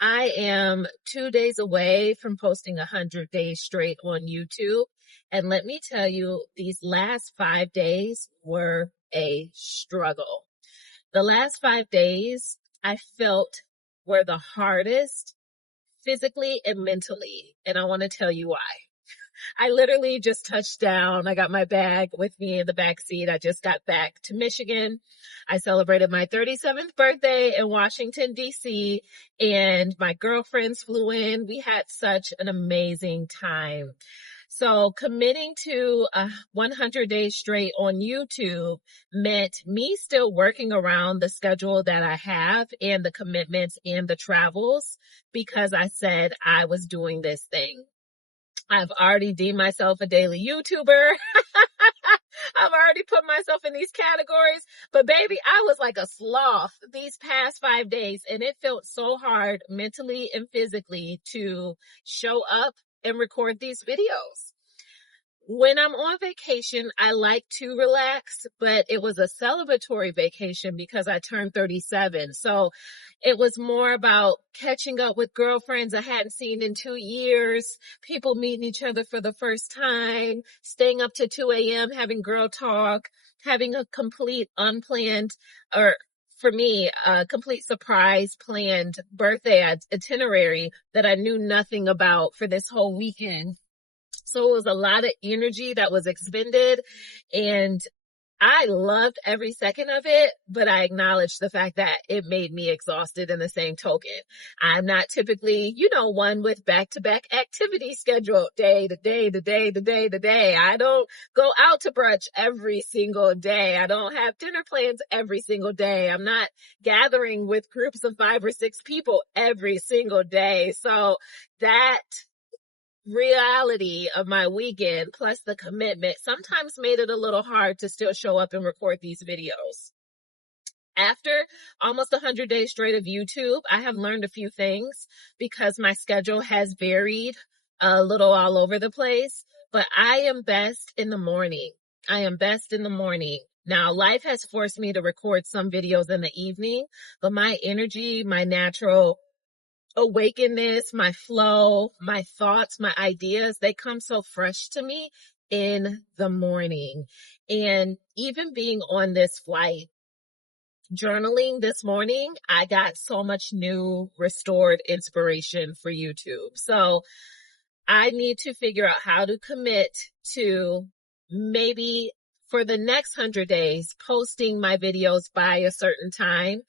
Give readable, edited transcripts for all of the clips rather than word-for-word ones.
I am 2 days away from posting 100 days straight on YouTube. And let me tell you, these last 5 days were a struggle. The last 5 days I felt were the hardest physically and mentally. And I want to tell you why. I literally just touched down. I got my bag with me in the back seat. I just got back to Michigan. I celebrated my 37th birthday in Washington, D.C., and my girlfriends flew in. We had such an amazing time. So committing to 100 days straight on YouTube meant me still working around the schedule that I have and the commitments and the travels because I said I was doing this thing. I've already deemed myself a daily YouTuber. I've already put myself in these categories. But baby, I was like a sloth these past 5 days, and it felt so hard mentally and physically to show up and record these videos. When I'm on vacation, I like to relax, but it was a celebratory vacation because I turned 37. So it was more about catching up with girlfriends I hadn't seen in 2 years, people meeting each other for the first time, staying up to 2 a.m., having girl talk, having a complete unplanned, or for me, a complete surprise planned birthday itinerary that I knew nothing about for this whole weekend. So it was a lot of energy that was expended, and I loved every second of it, but I acknowledged the fact that it made me exhausted in the same token. I'm not typically, one with back-to-back activity schedule, day to day to day to day to day. I don't go out to brunch every single day. I don't have dinner plans every single day. I'm not gathering with groups of 5 or 6 people every single day. So that reality of my weekend plus the commitment sometimes made it a little hard to still show up and record these videos. After almost 100 days straight of YouTube, I have learned a few things because my schedule has varied a little all over the place, but I am best in the morning. I am best in the morning. Now, life has forced me to record some videos in the evening, but my energy, my natural awakenness, my flow, my thoughts, my ideas, they come so fresh to me in the morning. And even being on this flight, journaling this morning, I got so much new restored inspiration for YouTube. So I need to figure out how to commit to maybe for the next 100 days, posting my videos by a certain time,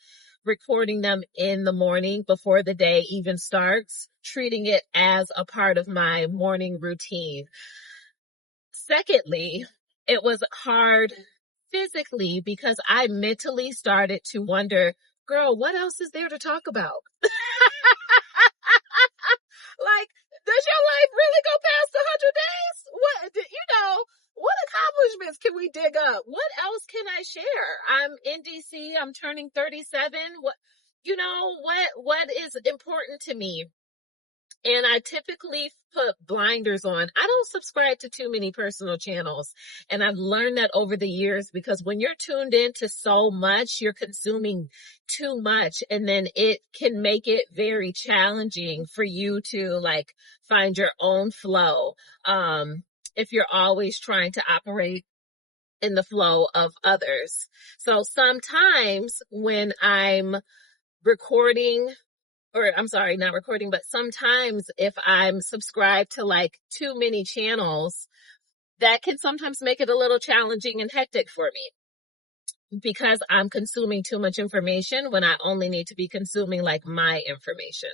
recording them in the morning before the day even starts, treating it as a part of my morning routine. Secondly, it was hard physically because I mentally started to wonder, girl, what else is there to talk about? Like, does your life really go past 100 days? What accomplishments can we dig up? What else can I share? I'm in DC. I'm turning 37. What is important to me? And I typically put blinders on. I don't subscribe to too many personal channels. And I've learned that over the years because when you're tuned into so much, you're consuming too much. And then it can make it very challenging for you to find your own flow. If you're always trying to operate in the flow of others. So sometimes when I'm recording, or I'm sorry, not recording, but sometimes if I'm subscribed to too many channels, that can sometimes make it a little challenging and hectic for me because I'm consuming too much information when I only need to be consuming my information.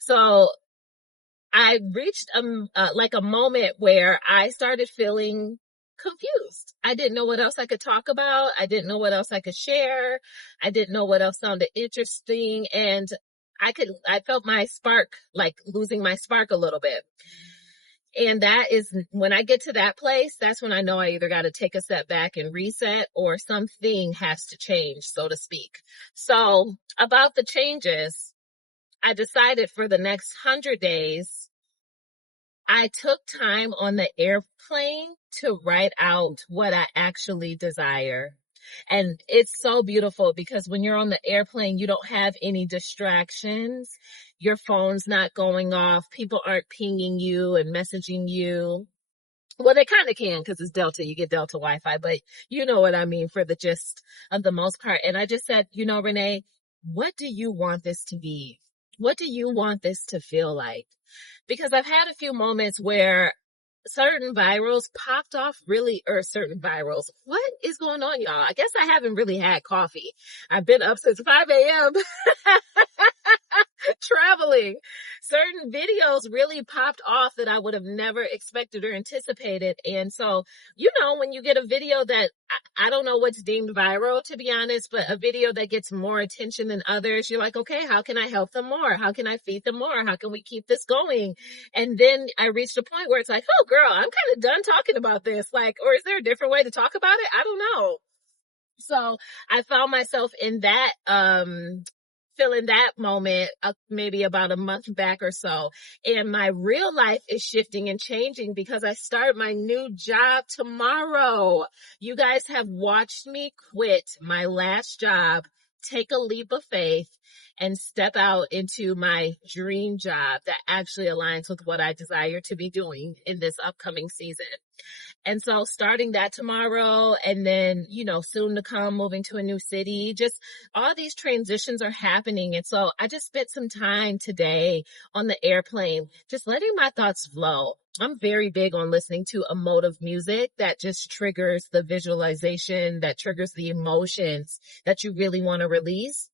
So I reached a moment where I started feeling confused. I didn't know what else I could talk about. I didn't know what else I could share. I didn't know what else sounded interesting. And I felt my spark, losing my spark a little bit. And that is when I get to that place, that's when I know I either got to take a step back and reset or something has to change, so to speak. So about the changes, I decided for the next 100 days, I took time on the airplane to write out what I actually desire. And it's so beautiful because when you're on the airplane, you don't have any distractions. Your phone's not going off. People aren't pinging you and messaging you. Well, they kind of can because it's Delta. You get Delta Wi-Fi, but you know what I mean for the gist of the most part. And I just said, Renee, what do you want this to be? What do you want this to feel like? Because I've had a few moments where certain virals popped off really, or certain virals. What is going on, y'all? I guess I haven't really had coffee. I've been up since 5 a.m. traveling. Certain videos really popped off that I would have never expected or anticipated. And so, when you get a video that I don't know what's deemed viral, to be honest, but a video that gets more attention than others, you're like, okay, how can I help them more? How can I feed them more? How can we keep this going? And then I reached a point where it's like, oh girl, I'm kind of done talking about this. Like, or is there a different way to talk about it? I don't know. So I found myself in that, feeling that moment maybe about a month back or so. And my real life is shifting and changing because I start my new job tomorrow. You guys have watched me quit my last job, take a leap of faith, and step out into my dream job that actually aligns with what I desire to be doing in this upcoming season. And so starting that tomorrow and then, soon to come moving to a new city, just all these transitions are happening. And so I just spent some time today on the airplane, just letting my thoughts flow. I'm very big on listening to emotive music that just triggers the visualization, that triggers the emotions that you really want to release,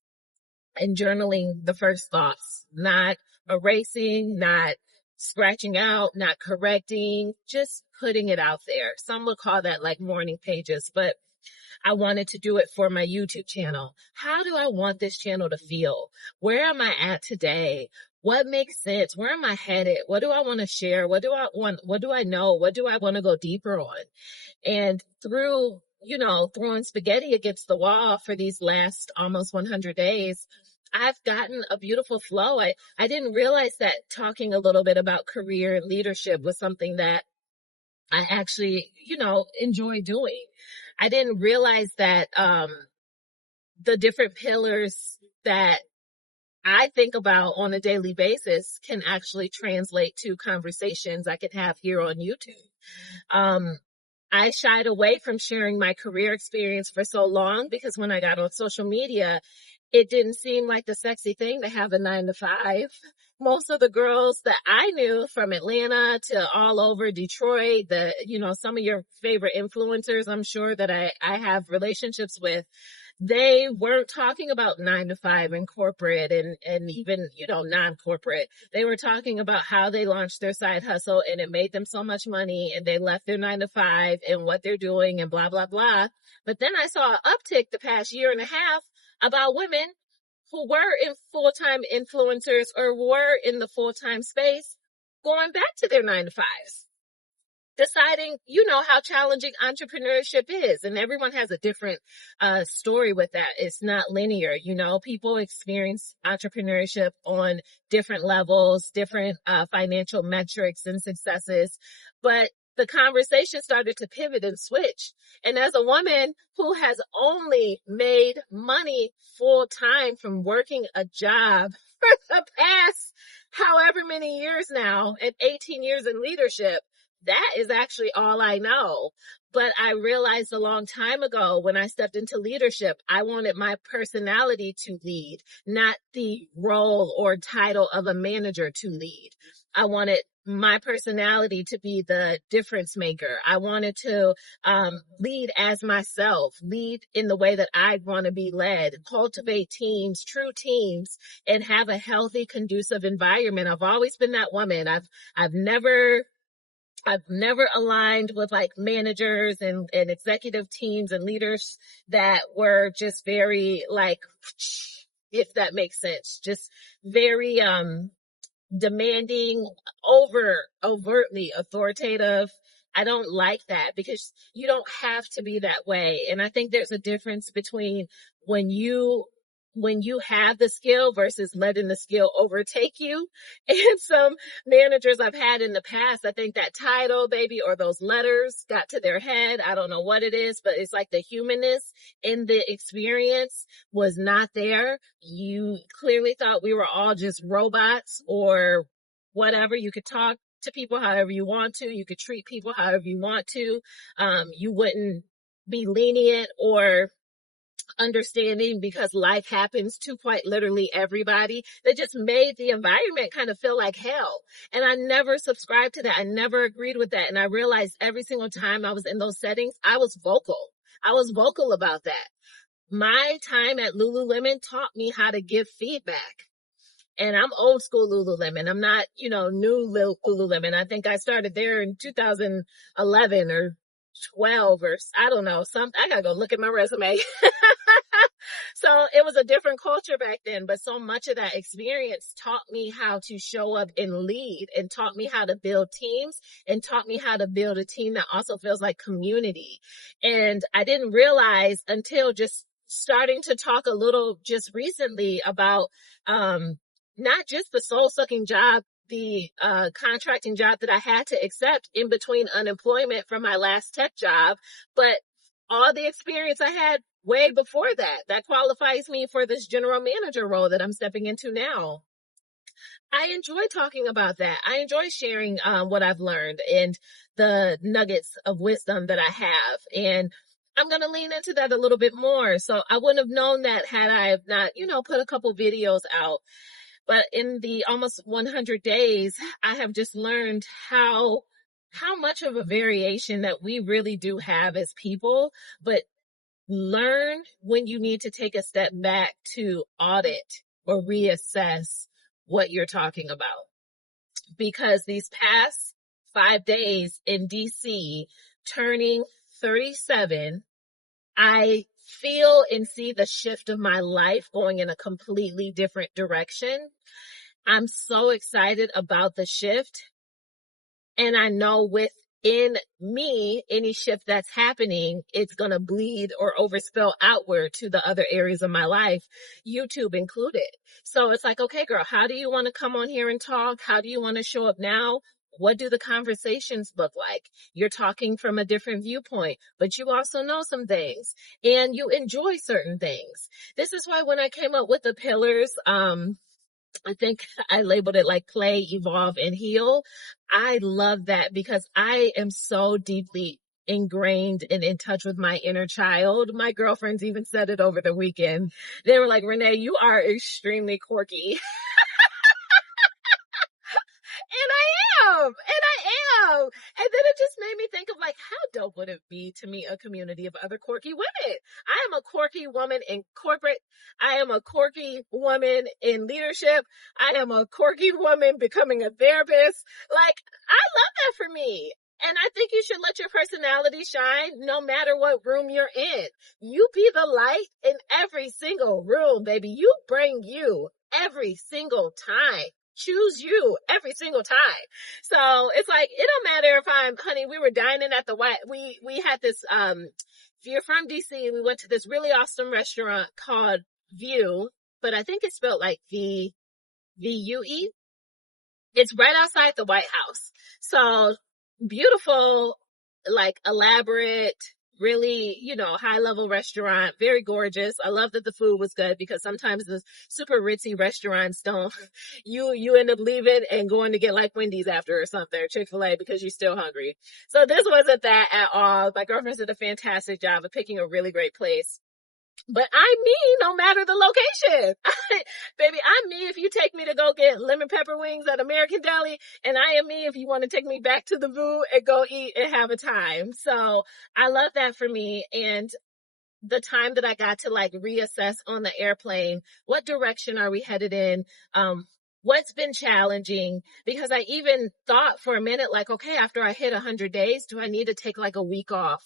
and journaling the first thoughts, not erasing, not scratching out, not correcting, just putting it out there. Some would call that like morning pages, but I wanted to do it for my YouTube channel. How do I want this channel to feel? Where am I at today? What makes sense? Where am I headed? What do I want to share? What do I want? What do I know? What do I want to go deeper on? And through, throwing spaghetti against the wall for these last almost 100 days, I've gotten a beautiful flow. I didn't realize that talking a little bit about career and leadership was something that I actually, enjoy doing. I didn't realize that the different pillars that I think about on a daily basis can actually translate to conversations I could have here on YouTube. I shied away from sharing my career experience for so long because when I got on social media, it didn't seem like the sexy thing to have a 9 to 5. Most of the girls that I knew from Atlanta to all over Detroit, some of your favorite influencers, I'm sure that I have relationships with, they weren't talking about 9 to 5 in corporate and even, non-corporate. They were talking about how they launched their side hustle and it made them so much money and they left their 9 to 5 and what they're doing and blah, blah, blah. But then I saw an uptick the past year and a half about women who were in full-time influencers or were in the full-time space going back to their 9 to 5s, deciding, how challenging entrepreneurship is. And everyone has a different story with that. It's not linear. People experience entrepreneurship on different levels, different financial metrics and successes. But the conversation started to pivot and switch. And as a woman who has only made money full time from working a job for the past however many years now, and 18 years in leadership, that is actually all I know. But I realized a long time ago when I stepped into leadership, I wanted my personality to lead, not the role or title of a manager to lead. I wanted my personality to be the difference maker. I wanted to lead as myself, lead in the way that I want to be led, cultivate teams, true teams, and have a healthy, conducive environment. I've always been that woman. I've never aligned with like managers and executive teams and leaders that were just very like, if that makes sense, just very demanding, overtly authoritative. I don't like that because you don't have to be that way. And I think there's a difference between when you when you have the skill versus letting the skill overtake you. And some managers I've had in the past, I think that title, baby, or those letters got to their head. I don't know what it is, but it's like the humanness in the experience was not there. You clearly thought we were all just robots or whatever. You could talk to people however you want to. You could treat people however you want to. You wouldn't be lenient or understanding because life happens to quite literally everybody. That just made the environment kind of feel like hell. And I never subscribed to that. I never agreed with that. And I realized every single time I was in those settings, I was vocal. I was vocal about that. My time at Lululemon taught me how to give feedback. And I'm old school Lululemon. I'm not, new Lululemon. I think I started there in 2011 or 12 or I don't know. I gotta go look at my resume. So it was a different culture back then, but so much of that experience taught me how to show up and lead, and taught me how to build teams, and taught me how to build a team that also feels like community. And I didn't realize until just starting to talk a little just recently about, not just the soul sucking job, the contracting job that I had to accept in between unemployment from my last tech job, but all the experience I had way before that qualifies me for this general manager role that I'm stepping into now. I enjoy talking about that. I enjoy sharing what I've learned and the nuggets of wisdom that I have. And I'm going to lean into that a little bit more. So I wouldn't have known that had I not, put a couple videos out. But in the almost 100 days, I have just learned how much of a variation that we really do have as people, but learn when you need to take a step back to audit or reassess what you're talking about. Because these past 5 days in DC, turning 37, I feel and see the shift of my life going in a completely different direction. I'm so excited about the shift. And I know within me, any shift that's happening, it's going to bleed or overspill outward to the other areas of my life, YouTube included. So it's like, okay, girl, how do you want to come on here and talk? How do you want to show up now? What do the conversations look like? You're talking from a different viewpoint, but you also know some things and you enjoy certain things. This is why when I came up with the pillars, I think I labeled it like play, evolve, and heal. I love that because I am so deeply ingrained and in touch with my inner child. My girlfriends even said it over the weekend. They were like, Renee, you are extremely quirky. And I am. And I am. And then it just made me think of like, how dope would it be to meet a community of other quirky women? I am a quirky woman in corporate. I am a quirky woman in leadership. I am a quirky woman becoming a therapist. Like, I love that for me. And I think you should let your personality shine no matter what room you're in. You be the light in every single room, baby. You bring you every single time. Choose you every single time. So it's like, it don't matter if honey, we were dining at the we had this, if you're from DC, we went to this really awesome restaurant called Vue, but I think it's spelled like VUE. It's right outside the White House. So beautiful, like elaborate, really, high level restaurant, very gorgeous. I love that the food was good because sometimes the super ritzy restaurants don't, you end up leaving and going to get like Wendy's after or something, or Chick-fil-A because you're still hungry. So this wasn't that at all. My girlfriend did a fantastic job of picking a really great place. But I'm me no matter the location. Baby, I'm me if you take me to go get lemon pepper wings at American Deli, and I am me if you want to take me back to the Vue and go eat and have a time. So I love that for me. And the time that I got to like reassess on the airplane, what direction are we headed in? What's been challenging? Because I even thought for a minute, like, okay, after I hit 100 days, do I need to take like a week off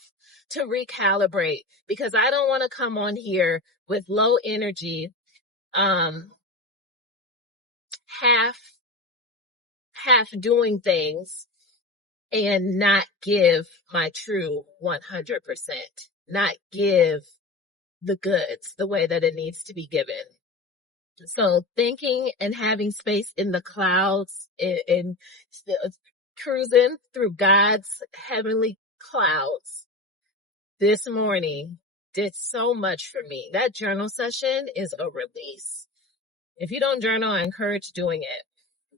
to recalibrate? Because I don't want to come on here with low energy, half doing things and not give my true 100%, not give the goods the way that it needs to be given. So thinking and having space in the clouds and cruising through God's heavenly clouds this morning did so much for me. That journal session is a release. If you don't journal, I encourage doing it.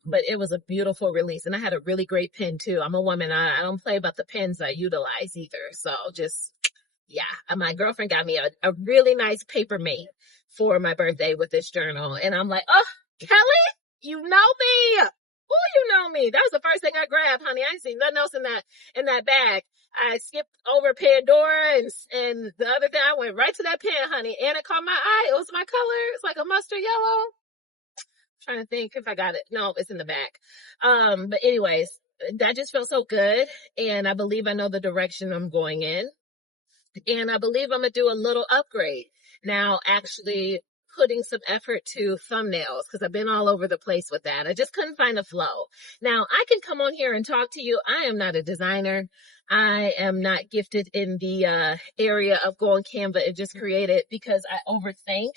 But it was a beautiful release. And I had a really great pen too. I'm a woman. I don't play about the pens I utilize either. So just, yeah. And my girlfriend got me a really nice paper mate for my birthday with this journal. And I'm like, oh, Kelly, you know me. Oh, you know me. That was the first thing I grabbed, honey. I ain't seen nothing else in that bag. I skipped over Pandora and the other thing. I went right to that pen, honey. And it caught my eye. It was my color. It's like a mustard yellow. Trying to think if I got it. No, it's in the back. But anyways, that just felt so good. And I believe I know the direction I'm going in. And I believe I'm going to do a little upgrade now, actually putting some effort to thumbnails because I've been all over the place with that. I just couldn't find a flow. Now I can come on here and talk to you. I am not a designer. I am not gifted in the area of go on Canva and just create it because I overthink.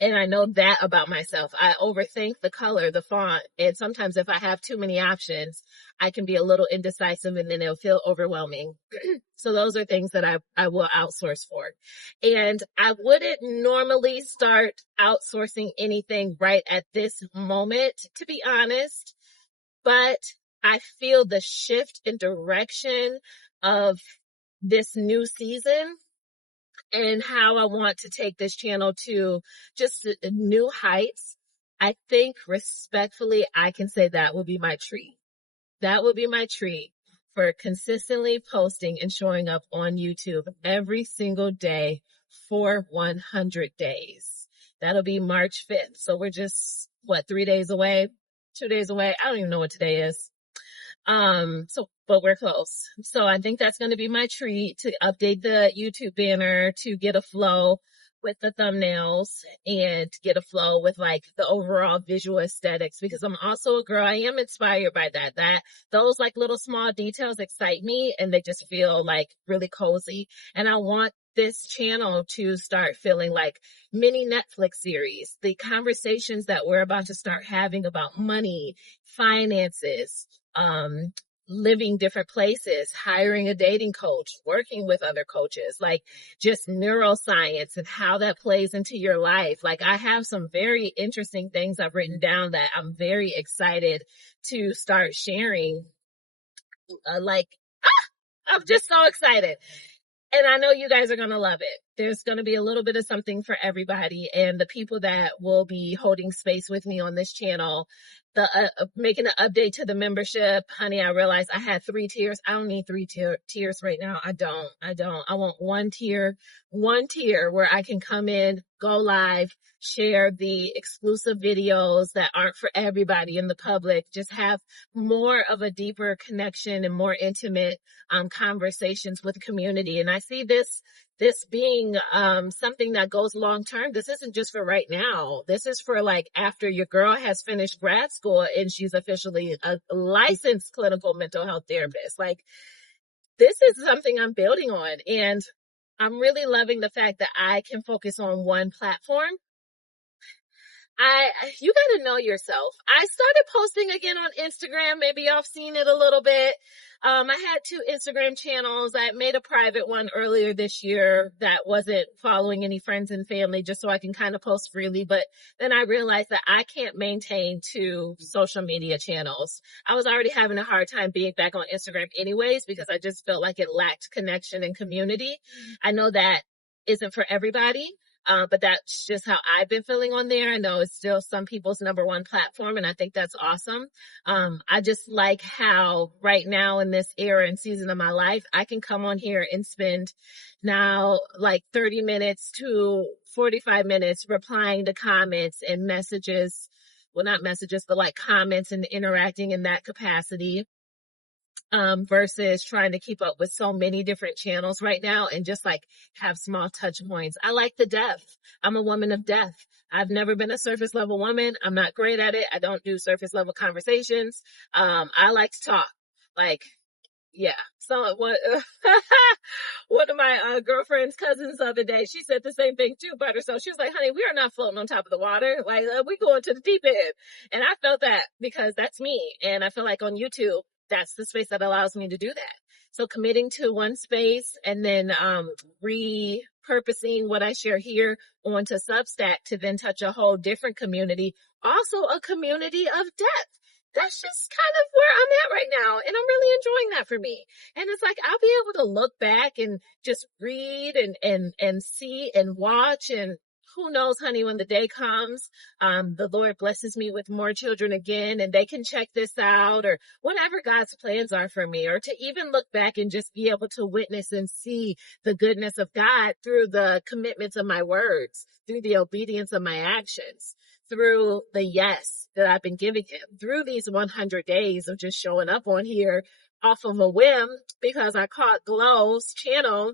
And I know that about myself. I overthink the color, the font. And sometimes if I have too many options, I can be a little indecisive and then it'll feel overwhelming. So those are things that I will outsource for. And I wouldn't normally start outsourcing anything right at this moment, to be honest. But I feel the shift in direction of this new season and how I want to take this channel to just new heights. I think respectfully, I can say that will be my treat. That will be my treat for consistently posting and showing up on YouTube every single day for 100 days. That'll be March 5th. So we're just, 3 days away, 2 days away. I don't even know what today is. But we're close. So I think that's going to be my treat to update the YouTube banner to get a flow with the thumbnails and get a flow with like the overall visual aesthetics because I'm also a girl. I am inspired by that those like little small details excite me and they just feel like really cozy. And I want this channel to start feeling like mini Netflix series, the conversations that we're about to start having about money, finances, living different places, hiring a dating coach, working with other coaches, like just neuroscience and how that plays into your life. Like I have some very interesting things I've written down that I'm very excited to start sharing. I'm just so excited. And I know you guys are going to love it. There's going to be a little bit of something for everybody. And the people that will be holding space with me on this channel, making an update to the membership. Honey, I realized I had 3 tiers. I don't need 3 tiers right now. I don't. I want one tier where I can come in, go live, share the exclusive videos that aren't for everybody in the public, just have more of a deeper connection and more intimate conversations with the community. And I see this being something that goes long term. This isn't just for right now. This is for like after your girl has finished grad school and she's officially a licensed clinical mental health therapist. Like this is something I'm building on. And I'm really loving the fact that I can focus on one platform. You gotta know yourself. I started posting again on Instagram. Maybe y'all have seen it a little bit. I had 2 Instagram channels. I made a private one earlier this year that wasn't following any friends and family just so I can kind of post freely. But then I realized that I can't maintain 2 social media channels. I was already having a hard time being back on Instagram anyways, because I just felt like it lacked connection and community. I know that isn't for everybody. But that's just how I've been feeling on there. I know it's still some people's number 1 platform, and I think that's awesome. I just like how right now in this era and season of my life, I can come on here and spend now like 30 minutes to 45 minutes replying to comments and messages. Well, not messages, but like comments and interacting in that capacity. Versus trying to keep up with so many different channels right now and just like have small touch points. I like the depth. I'm a woman of depth. I've never been a surface level woman. I'm not great at it. I don't do surface level conversations. I like to talk. Like Yeah. So what? One of my girlfriend's cousins the other day, she said the same thing too about herself. She was like, "Honey, we are not floating on top of the water. Like we going to the deep end." And I felt that because that's me, and I feel like on YouTube, that's the space that allows me to do that. So committing to one space and then repurposing what I share here onto Substack to then touch a whole different community, also a community of depth. That's just kind of where I'm at right now. And I'm really enjoying that for me. And it's like, I'll be able to look back and just read and see and watch. And who knows, honey, when the day comes, the Lord blesses me with more children again and they can check this out or whatever God's plans are for me, or to even look back and just be able to witness and see the goodness of God through the commitments of my words, through the obedience of my actions, through the yes that I've been giving him, through these 100 days of just showing up on here off of a whim because I caught Glow's channel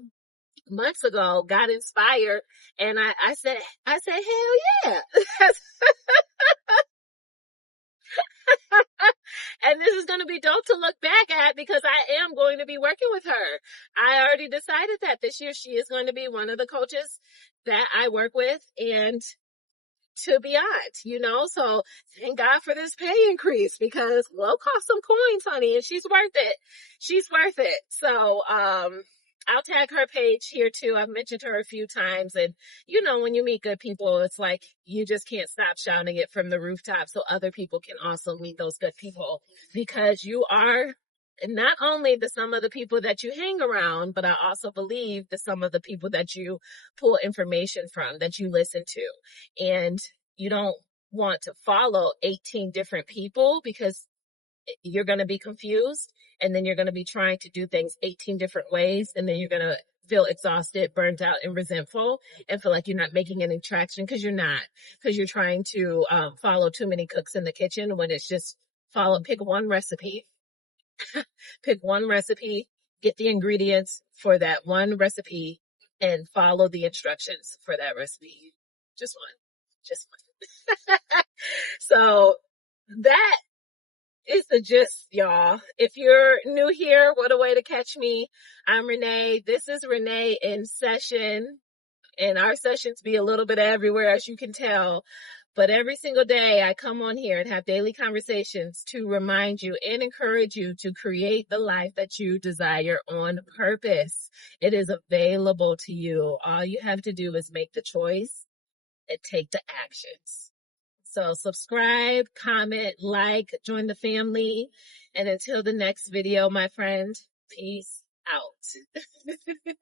months ago, got inspired, and I said, hell yeah. And this is going to be dope to look back at because I am going to be working with her. I already decided that this year she is going to be one of the coaches that I work with, and to be honest, so thank God for this pay increase because Glow cost some coins, honey, and she's worth it. She's worth it. So, I'll tag her page here too. I've mentioned her a few times, and when you meet good people, it's like you just can't stop shouting it from the rooftop so other people can also meet those good people, because you are not only the sum of the people that you hang around, but I also believe the sum of the people that you pull information from, that you listen to. And you don't want to follow 18 different people because you're going to be confused, and then you're going to be trying to do things 18 different ways, and then you're going to feel exhausted, burnt out, and resentful, and feel like you're not making any traction because you're not, because you're trying to follow too many cooks in the kitchen when it's just pick one recipe, get the ingredients for that one recipe, and follow the instructions for that recipe. Just one. So that is the gist, y'all. If you're new here, what a way to catch me. I'm Renee. This is Renee in Session, and our sessions be a little bit everywhere, as you can tell. But every single day I come on here and have daily conversations to remind you and encourage you to create the life that you desire on purpose. It is available to you. All you have to do is make the choice and take the actions. So subscribe, comment, like, join the family. And until the next video, my friend, peace out.